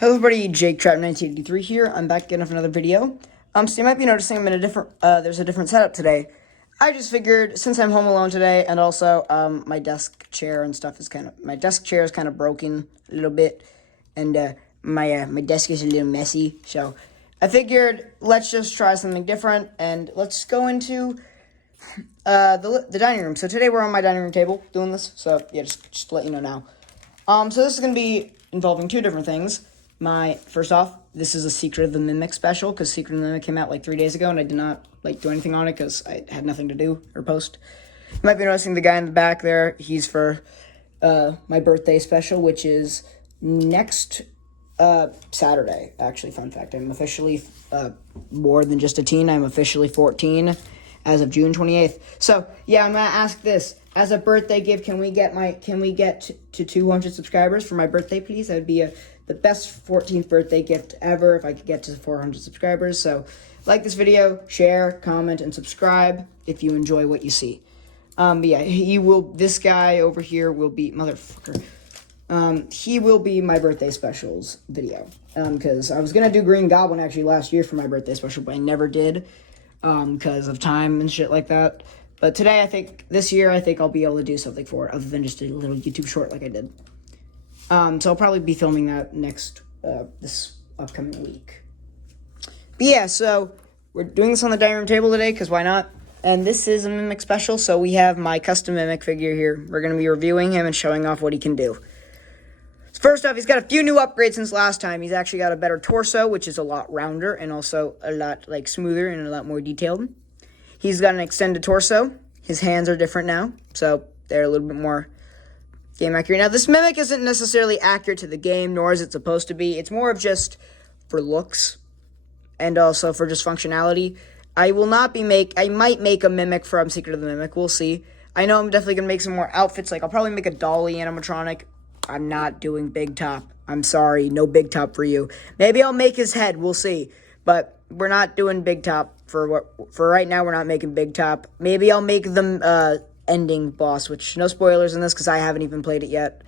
Hello everybody, Jake Trap 1983 here. I'm back again with another video. So you might be noticing I'm in a different, there's a different setup today. I just figured, since I'm home alone today, and also, my desk chair and stuff is my desk chair is kind of broken a little bit, and, my desk is a little messy, so I figured, let's just try something different, and let's go into, the dining room. So today we're on my dining room table doing this, so yeah, just to let you know now. So this is going to be involving two different things. First off, this is a Secret of the Mimic special, because Secret of the Mimic came out like 3 days ago, and I did not, do anything on it, because I had nothing to do, or post. You might be noticing the guy in the back there, he's for, my birthday special, which is next, Saturday, actually, fun fact. I'm officially, more than just a teen, I'm officially 14, as of June 28th. So, yeah, I'm gonna ask this. As a birthday gift, can we get to 200 subscribers for my birthday, please? That would be the best 14th birthday gift ever if I could get to 400 subscribers. So, like this video, share, comment, and subscribe if you enjoy what you see. But yeah, this guy over here will be, motherfucker. He will be my birthday specials video. Because I was gonna do Green Goblin actually last year for my birthday special, but I never did. Because of time and shit like that. But today, this year, I think I'll be able to do something for it, other than just a little YouTube short like I did. So I'll probably be filming that this upcoming week. But yeah, so we're doing this on the dining room table today, because why not? And this is a Mimic special, so we have my custom Mimic figure here. We're going to be reviewing him and showing off what he can do. First off, he's got a few new upgrades since last time. He's actually got a better torso, which is a lot rounder and also a lot, smoother and a lot more detailed. He's got an extended torso. His hands are different now, so they're a little bit more game accurate. Now, this Mimic isn't necessarily accurate to the game, nor is it supposed to be. It's more of just for looks and also for just functionality. I might make a Mimic from Secret of the Mimic. We'll see. I know I'm definitely going to make some more outfits. I'll probably make a Dolly animatronic. I'm not doing Big Top. I'm sorry, no Big Top for you. Maybe I'll make his head, we'll see. But we're not doing Big Top for right now. We're not making Big Top. Maybe I'll make the ending boss, which no spoilers in this because I haven't even played it yet.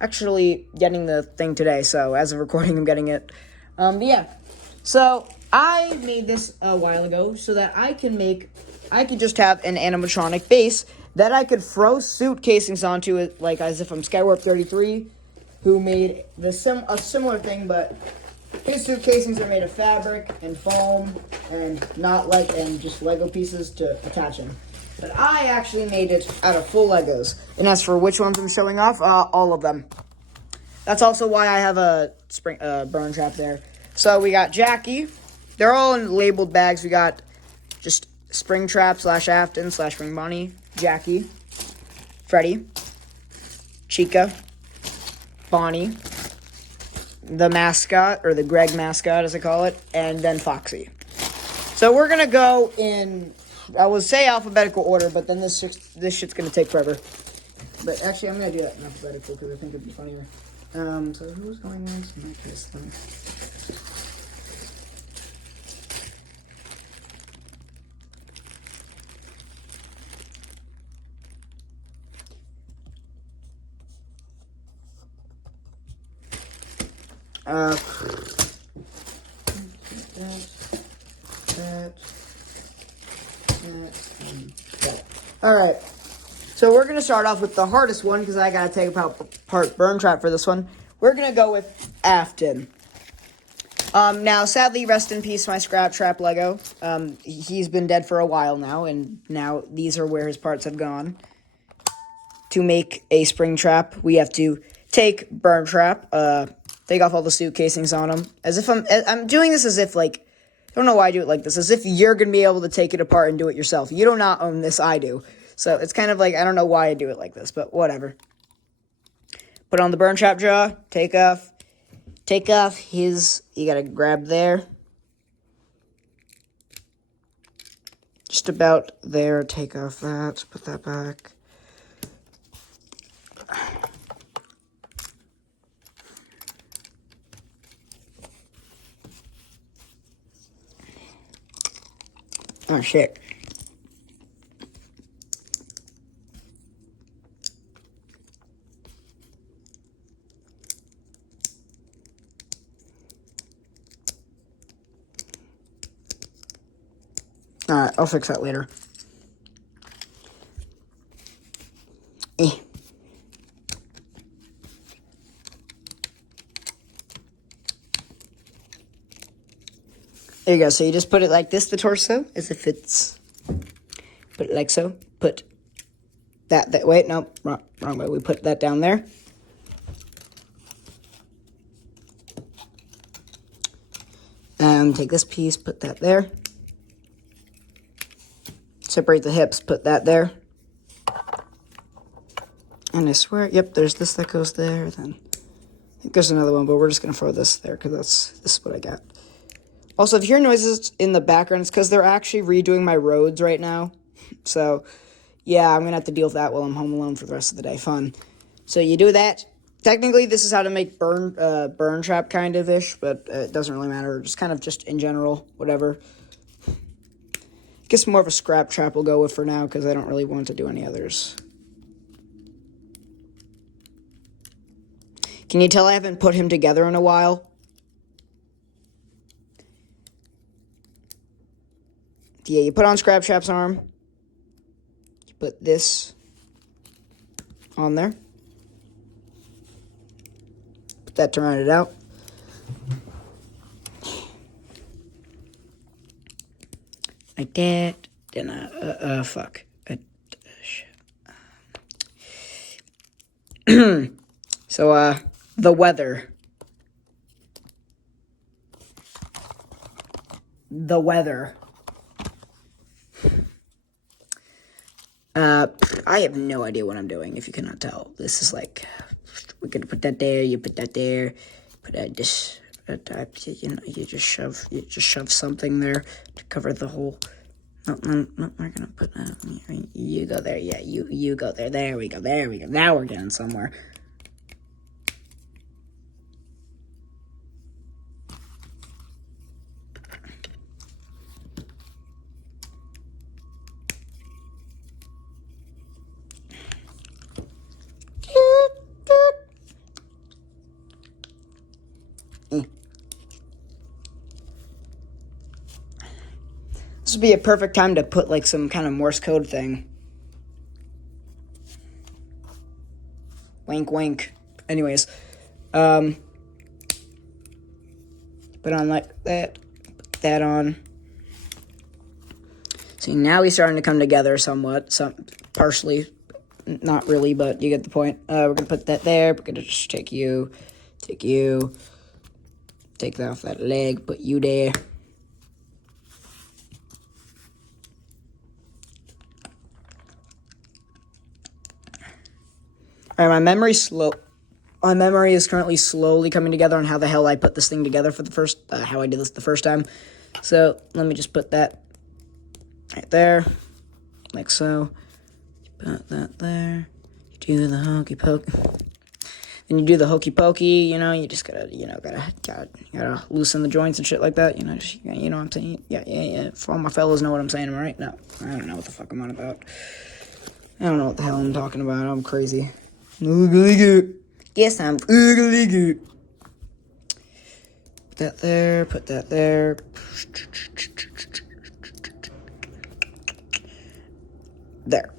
Actually, getting the thing today, so as of recording, I'm getting it. Yeah. So I made this a while ago so that I could just have an animatronic base that I could throw suit casings onto it, as if I'm Skywarp 33, who made a similar thing, but his suit casings are made of fabric and foam and and just Lego pieces to attach them. But I actually made it out of full Legos. And as for which ones I'm showing off, all of them. That's also why I have a burn trap there. So we got Jackie. They're all in labeled bags. We got just Springtrap / Afton / Spring Bonnie, Jackie, Freddy, Chica, Bonnie, the mascot, or the Greg mascot as I call it, and then Foxy. So we're going to go in, I would say alphabetical order, but then this shit's going to take forever. But actually, I'm going to do that in alphabetical because I think it'd be funnier. So who's going next? In that case, then. Alright, so we're going to start off with the hardest one, because I got to take apart Burn Trap for this one. We're going to go with Afton. Now, sadly, rest in peace, my Scrap Trap Lego. He's been dead for a while now, and now these are where his parts have gone. To make a Spring Trap, we have to take Burn Trap, take off all the suit casings on them. As if I'm doing this as if, I don't know why I do it like this, as if you're going to be able to take it apart and do it yourself. You do not own this, I do. So it's kind of I don't know why I do it like this, but whatever. Put on the Burn Trap jaw, take off you gotta grab there. Just about there, take off that, put that back. Oh, shit. Alright, I'll fix that later. Eh. There you go. So you just put it like this, the torso, as if it's... Put it like so. Put that wait, no, wrong way. We put that down there. And take this piece, put that there. Separate the hips, put that there. And I swear, yep, there's this that goes there. Then I think there's another one, but we're just going to throw this there because this is what I got. Also, if you hear noises in the background, it's because they're actually redoing my roads right now. So, yeah, I'm going to have to deal with that while I'm home alone for the rest of the day. Fun. So you do that. Technically, this is how to make burn trap kind of-ish, but it doesn't really matter. Just kind of just in general, whatever. I guess more of a scrap trap we'll go with for now because I don't really want to do any others. Can you tell I haven't put him together in a while? Yeah, you put on Scrap Trap's arm. You put this on there. Put that to round it out. Like that. Then, fuck. So, the weather. The weather. I have no idea what I'm doing, if you cannot tell. This is like, we're gonna put that there, you put that there, put that this, you know, you just shove something there to cover the whole. No, we're gonna put, you go there, yeah, you go there, there we go, now we're getting somewhere. This would be a perfect time to put like some kind of Morse code thing. Wink, wink. Anyways, put on like that. Put that on. See, now he's starting to come together somewhat. Partially, not really, but you get the point. We're gonna put that there. We're gonna just take you, take that off that leg. Put you there. Alright, my memory is currently slowly coming together on how the hell I put this thing together for the first, how I did this the first time. So, let me just put that right there, like so. Put that there. You do the hokey pokey. Then you do the hokey pokey, you know, you just gotta loosen the joints and shit like that, you know, you know what I'm saying? Yeah. For all my fellas know what I'm saying, am I right? No, I don't know what the fuck I'm on about. I don't know what the hell I'm talking about, I'm crazy. Oogly goo. Yes, I'm oogly goo. Put that there, put that there. There.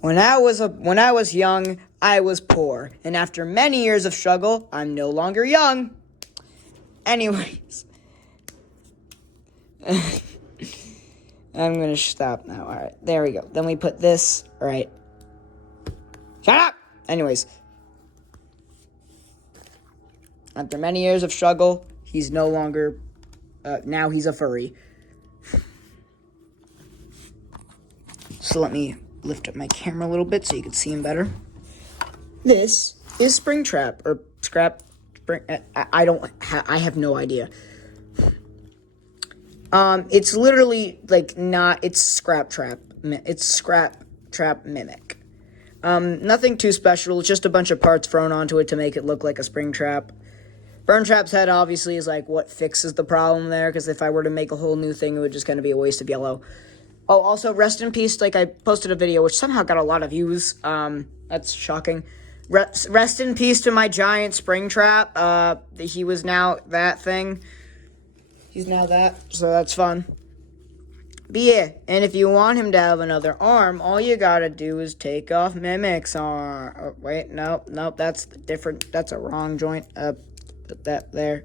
When I was young, I was poor, and after many years of struggle, I'm no longer young. Anyways. I'm going to stop now. All right, there we go. Then we put this, all right. Shut up! Anyways. After many years of struggle, he's no longer, now he's a furry. So let me lift up my camera a little bit so you can see him better. This is Springtrap, or I have no idea. It's literally, like, it's Scrap Trap. It's Scrap Trap Mimic. Nothing too special, just a bunch of parts thrown onto it to make it look like a spring trap. Burn Trap's head, obviously, is, like, what fixes the problem there, because if I were to make a whole new thing, it would just kind of be a waste of yellow. Oh, also, rest in peace, like, I posted a video, which somehow got a lot of views, that's shocking. Rest in peace to my giant spring trap. He was now that thing. He's now that, so that's fun. But yeah, and if you want him to have another arm, all you gotta do is take off Mimic's arm. Oh, wait, nope, that's different. That's a wrong joint. Put that there.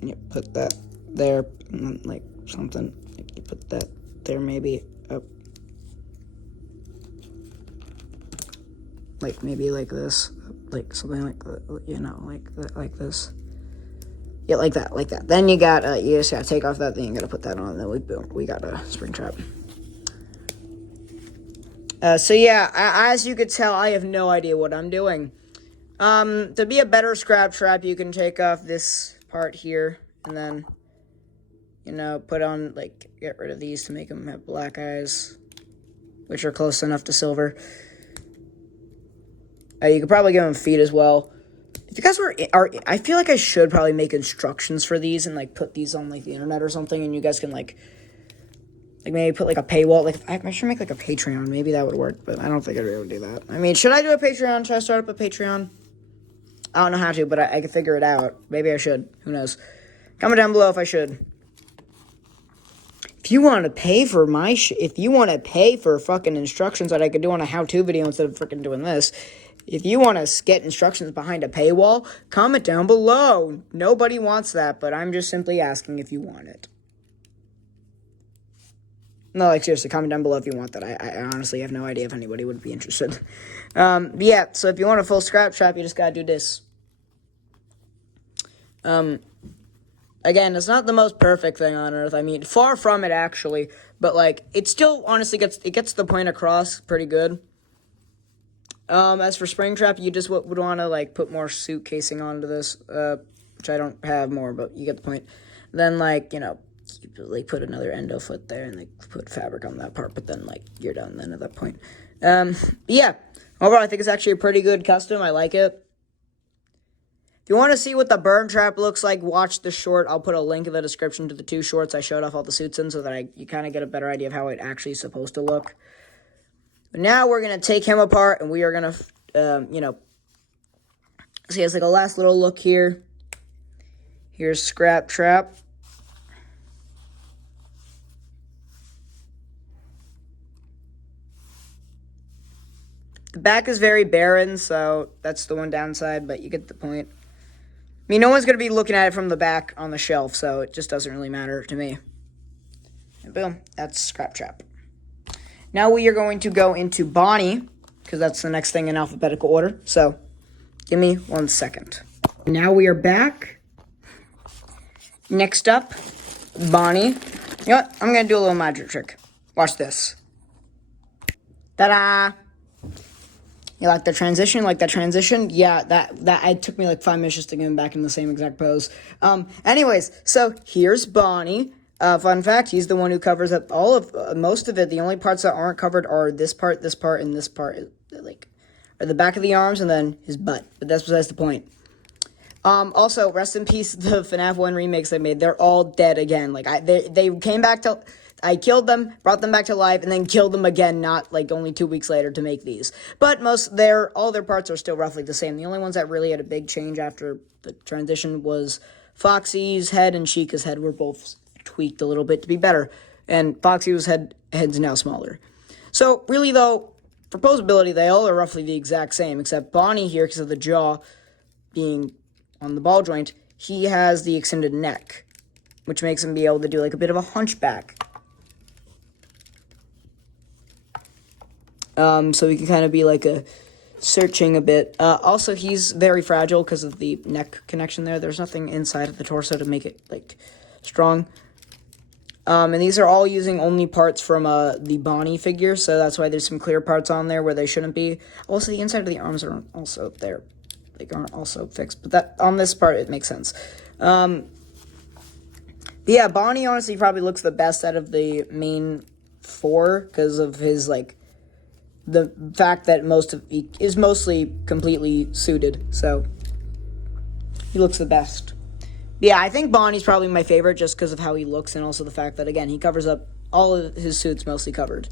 You put that there, and then, like, something. You put that there, maybe. Like, maybe like this. Like, something like that, you know, like this. Yeah, like that. Then you just gotta take off that thing, you gotta put that on, and then boom, we got a spring trap. So yeah, as you could tell, I have no idea what I'm doing. To be a better scrap trap, you can take off this part here, and then, you know, put on, like, get rid of these to make them have black eyes, which are close enough to silver. You could probably give them feet as well. If you guys I feel like I should probably make instructions for these and, like, put these on, like, the internet or something, and you guys can, like maybe put, like, a paywall. Like, I should make, like, a Patreon. Maybe that would work, but I don't think I'd be able to do that. I mean, should I do a Patreon? Should I start up a Patreon? I don't know how to, but I can figure it out. Maybe I should. Who knows? Comment down below if I should. If you want to pay for if you want to pay for fucking instructions that I could do on a how-to video instead of freaking doing this, if you want to get instructions behind a paywall, comment down below. Nobody wants that, but I'm just simply asking if you want it. No, like, seriously, comment down below if you want that. I honestly have no idea if anybody would be interested. Yeah, so if you want a full scrap trap, you just gotta do this. Again, it's not the most perfect thing on earth. I mean, far from it, actually. But, like, it still, honestly, gets the point across pretty good. As for spring trap, you just would want to, like, put more suit casing onto this, which I don't have more, but you get the point. Then, like, you know, you, like, put another endo foot there and, like, put fabric on that part, but then, like, you're done then at that point. Yeah, overall, I think it's actually a pretty good custom. I like it. If you want to see what the burn trap looks like, watch the short. I'll put a link in the description to the 2 shorts I showed off all the suits in so that you kind of get a better idea of how it actually is supposed to look. But now we're going to take him apart, and we are going to, you know, see, it's like a last little look here. Here's scrap trap. The back is very barren, so that's the one downside, but you get the point. I mean, no one's going to be looking at it from the back on the shelf, so it just doesn't really matter to me. And boom, that's scrap trap. Now we are going to go into Bonnie, because that's the next thing in alphabetical order, so give me 1 second. Now we are back. Next up, Bonnie. You know what? I'm going to do a little magic trick. Watch this. Ta-da! You like the transition? Like that transition? Yeah, that it took me like 5 minutes just to get him back in the same exact pose. Anyways, so here's Bonnie. Fun fact, he's the one who covers up all of, most of it. The only parts that aren't covered are this part, and this part, like, are the back of the arms and then his butt. But that's besides the point. Also, rest in peace, the FNAF 1 remakes they made. They're all dead again. Like, they came back to... I killed them, brought them back to life, and then killed them again, not, like, only 2 weeks later to make these. But all their parts are still roughly the same. The only ones that really had a big change after the transition was Foxy's head and Chica's head were both tweaked a little bit to be better. And Foxy's head's now smaller. So, really, though, for posability, they all are roughly the exact same, except Bonnie here, because of the jaw being on the ball joint, he has the extended neck, which makes him be able to do, like, a bit of a hunchback. So he can kind of be like searching a bit. Also, he's very fragile because of the neck connection there. There's nothing inside of the torso to make it, like, strong. And these are all using only parts from the Bonnie figure, so that's why there's some clear parts on there where they shouldn't be. Also, the inside of the arms aren't also there. Like, aren't also fixed. But that on this part, it makes sense. But yeah, Bonnie honestly probably looks the best out of the main 4 because of his, like, the fact that he is mostly completely suited, so he looks the best. Yeah, I think Bonnie's probably my favorite just because of how he looks and also the fact that, again, he covers up all of his suits mostly covered.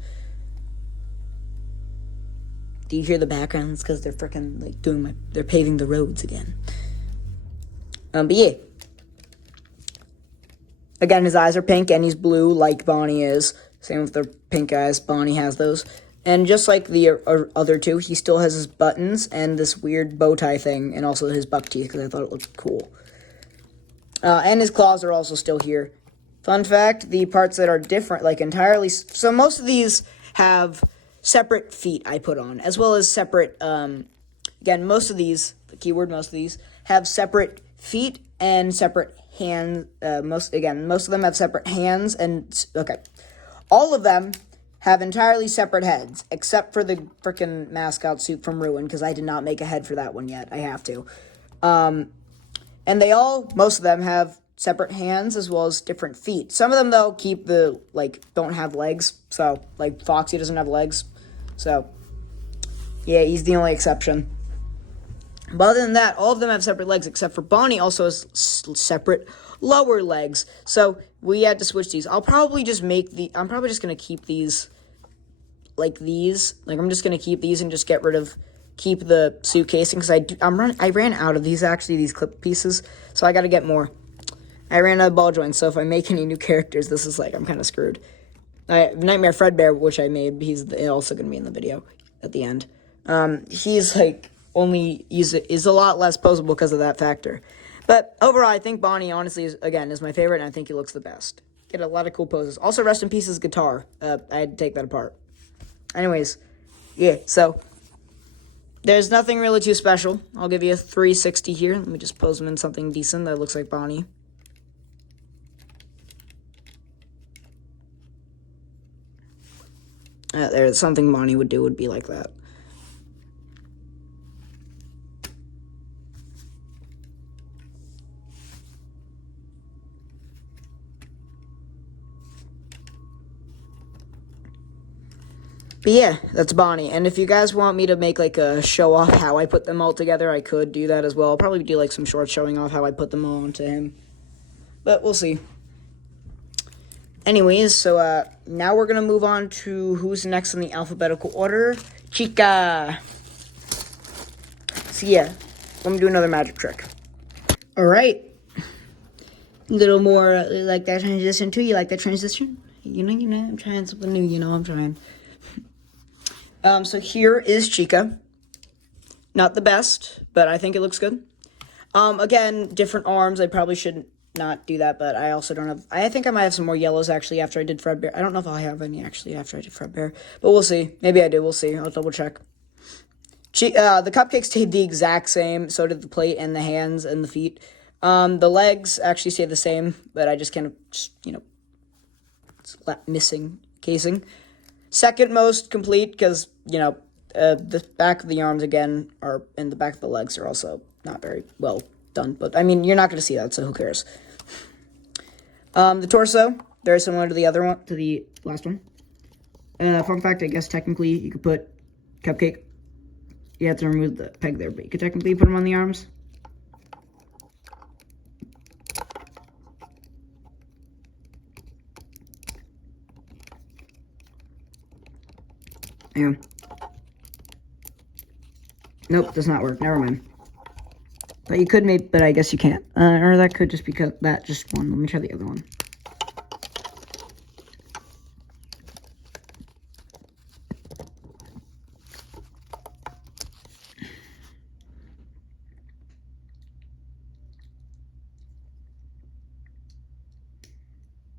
Do you hear the backgrounds? Because they're freaking, like, they're paving the roads again. But yeah. Again, his eyes are pink, and he's blue, like Bonnie is. Same with the pink eyes. Bonnie has those. And just like the other two, he still has his buttons and this weird bow tie thing, and also his buck teeth, because I thought it looked cool. And his claws are also still here. Fun fact, the parts that are different, like entirely... So most of these have separate feet I put on, as well as separate... again, most of these, the keyword most of these, have separate feet and separate hands. Most of them have separate hands and... Okay. All of them have entirely separate heads, except for the freaking mascot suit from Ruin, because I did not make a head for that one yet. I have to. And most of them have separate hands as well as different feet. Some of them, though, don't have legs. So, like, Foxy doesn't have legs. So, yeah, he's the only exception. But other than that, all of them have separate legs, except for Bonnie also has separate lower legs. So, we had to switch these. I'm probably just going to keep these like these. Like, I'm just going to keep these and just keep the suit casing, because I ran out of these clip pieces, so I got to get more. I ran out of ball joints, so if I make any new characters, this is like, I'm kind of screwed. Nightmare Fredbear, which I made, he's also going to be in the video at the end. He's like, is a lot less posable because of that factor. But overall, I think Bonnie, honestly, is my favorite, and I think he looks the best. Get a lot of cool poses. Also, rest in peace his guitar. I had to take that apart. Anyways, yeah, so there's nothing really too special. I'll give you a 360 here. Let me just pose him in something decent that looks like Bonnie. There's something Bonnie would do would be like that. But yeah, that's Bonnie. And if you guys want me to make like a show off how I put them all together, I could do that as well. I'll probably do like some shorts showing off how I put them all onto him. But we'll see. Anyways, so now we're going to move on to who's next in the alphabetical order. Chica. So yeah, let me do another magic trick. Alright. A little more like that transition too. You like that transition? You know, I'm trying something new, I'm trying. So here is Chica. Not the best, but I think it looks good. Again, different arms. I probably shouldn't not do that, but I also don't have... I think I might have some more yellows, actually, after I did Fredbear. I don't know if I have any, actually, after I did Fredbear. But we'll see. Maybe I do. We'll see. I'll double check. The cupcakes stayed the exact same. So did the plate and the hands and the feet. The legs actually stayed the same, but I just kind of, it's missing casing. Second most complete, because, the back of the arms, again, and the back of the legs are also not very well done. But, I mean, you're not going to see that, so who cares? The torso, very similar to the other one, to the last one. Fun fact, I guess technically you could put Cupcake. You have to remove the peg there, but you could technically put them on the arms. Yeah. Nope, does not work. Never mind. But you could make, but I guess you can't. Or that could just be that just one. Let me try the other one.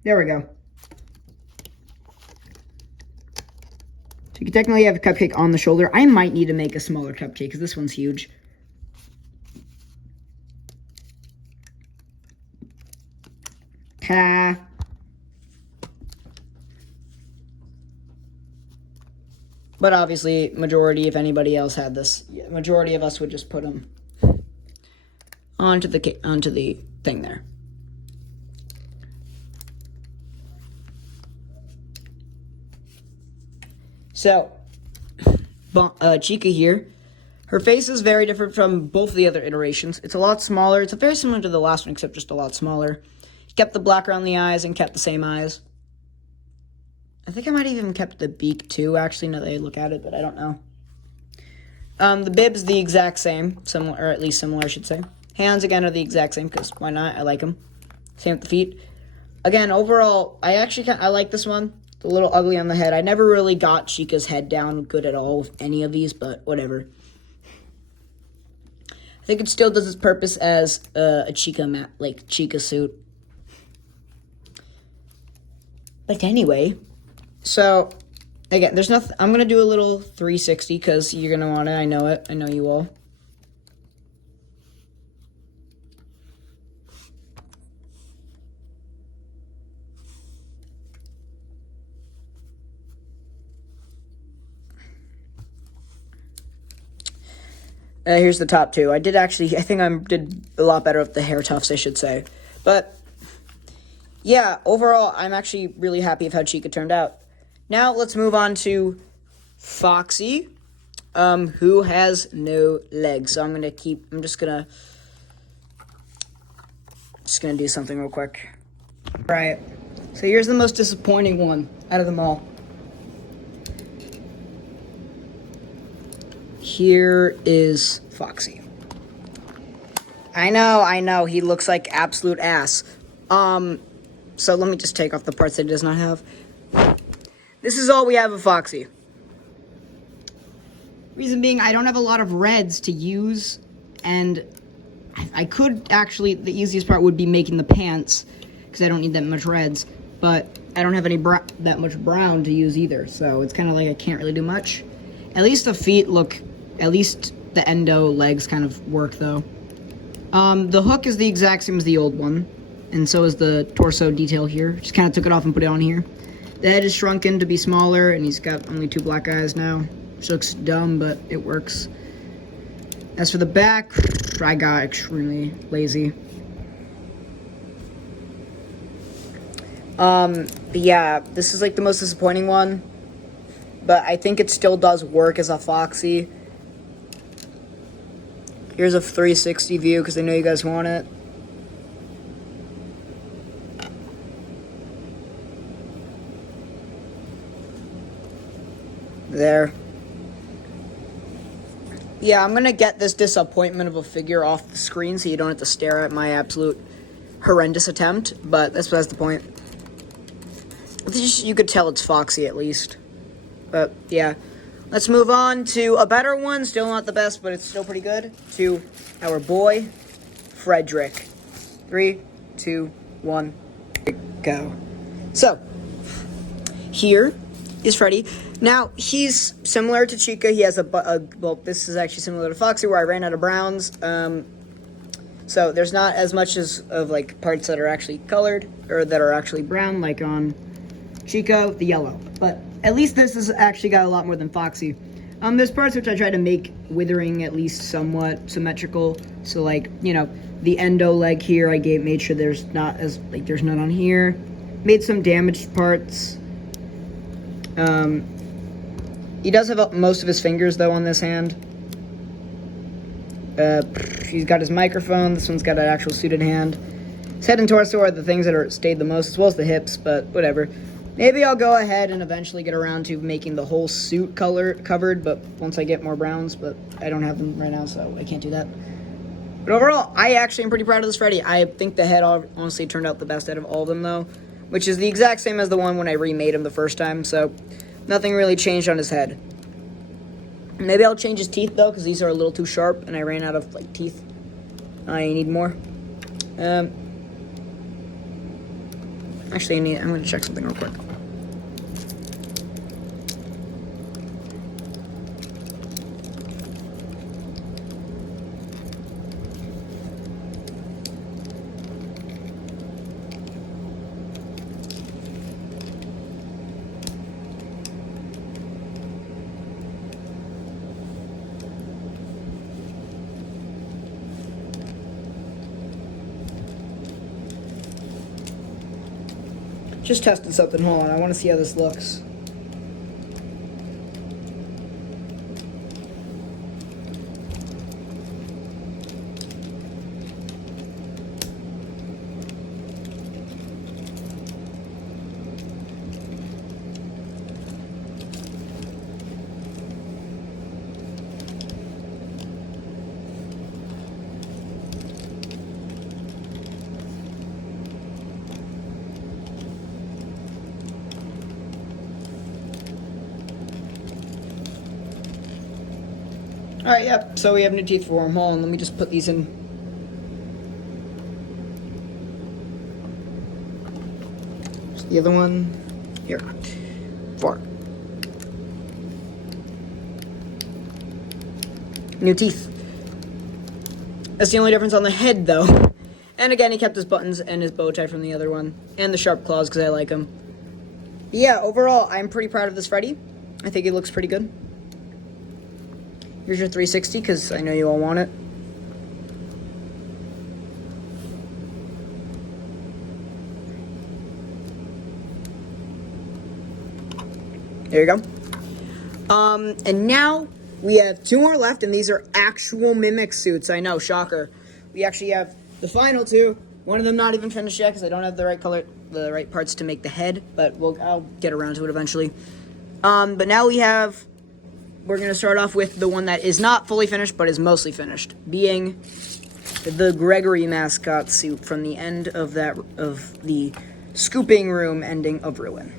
There we go. So you can technically have a cupcake on the shoulder. I might need to make a smaller cupcake because this one's huge. Ha. But obviously, majority, if anybody else had this, majority of us would just put them onto the thing there. So, Chica here, her face is very different from both of the other iterations. It's a lot smaller. It's very similar to the last one, except just a lot smaller. Kept the black around the eyes and kept the same eyes. I think I might have even kept the beak too, actually, now that I look at it, but I don't know. The bib's the exact same, similar, or at least similar, I should say. Hands, again, are the exact same, because why not? I like them. Same with the feet. Again, overall, I like this one. It's a little ugly on the head. I never really got Chica's head down good at all with any of these, but whatever. I think it still does its purpose as a Chica Chica suit. But anyway, so again, there's nothing. I'm gonna do a little 360 because you're gonna want it. I know it. I know you all. Here's the top two. I think I did a lot better with the hair tufts, I should say. But, yeah, overall, I'm actually really happy with how Chica turned out. Now, let's move on to Foxy, who has no legs. So I'm just gonna do something real quick. Right. So here's the most disappointing one out of them all. Here is Foxy. I know, he looks like absolute ass. So let me just take off the parts that he does not have. This is all we have of Foxy. Reason being, I don't have a lot of reds to use, and I could actually, the easiest part would be making the pants, because I don't need that much reds, but I don't have that much brown to use either, so it's kind of like I can't really do much. At least the feet look, at least the endo legs kind of work, though. The hook is the exact same as the old one, and so is the torso detail here. Just kind of took it off and put it on here. The head is shrunken to be smaller, and he's got only 2 black eyes now. Which looks dumb, but it works. As for the back, I got extremely lazy. But yeah, this is like the most disappointing one. But I think it still does work as a Foxy. Here's a 360 view, because I know you guys want it. There. Yeah, I'm going to get this disappointment of a figure off the screen so you don't have to stare at my absolute horrendous attempt, but that's the point. You could tell it's Foxy at least. But, yeah. Let's move on to a better one. Still not the best, but it's still pretty good. To our boy, Frederick. 3, 2, 1, go. So, here is Freddy. Now, he's similar to Chica. He has well, this is actually similar to Foxy, where I ran out of browns. So there's not as much of like parts that are actually colored, or that are actually brown, like on Chica, the yellow. But at least this has actually got a lot more than Foxy. There's parts which I try to make withering at least somewhat symmetrical. So like, you know, the endo leg here, I made sure there's none on here. Made some damaged parts. He does have most of his fingers, though, on this hand. He's got his microphone. This one's got an actual suited hand. His head and torso are the things that are stayed the most, as well as the hips, but whatever. Maybe I'll go ahead and eventually get around to making the whole suit covered, but once I get more browns, but I don't have them right now, so I can't do that. But overall, I actually am pretty proud of this Freddy. I think the head honestly turned out the best out of all of them, though, which is the exact same as the one when I remade him the first time, so nothing really changed on his head. Maybe I'll change his teeth, though, because these are a little too sharp, and I ran out of, like, teeth. I need more. Actually, I'm going to check something real quick. Just testing something. Hold on. I want to see how this looks. Alright, yep, so we have new teeth for Wormhole, and let me just put these in. There's the other one. Here. 4. New teeth. That's the only difference on the head, though. And again, he kept his buttons and his bow tie from the other one. And the sharp claws, because I like them. Yeah, overall, I'm pretty proud of this Freddy. I think he looks pretty good. Here's your 360, because I know you all want it. There you go. And now we have 2 more left, and these are actual Mimic suits. I know, shocker. We actually have the final 2. One of them not even finished yet, because I don't have the right color, the right parts to make the head, but I'll get around to it eventually. But now we're going to start off with the one that is not fully finished, but is mostly finished, being the Gregory mascot suit from the end of the scooping room ending of Ruin.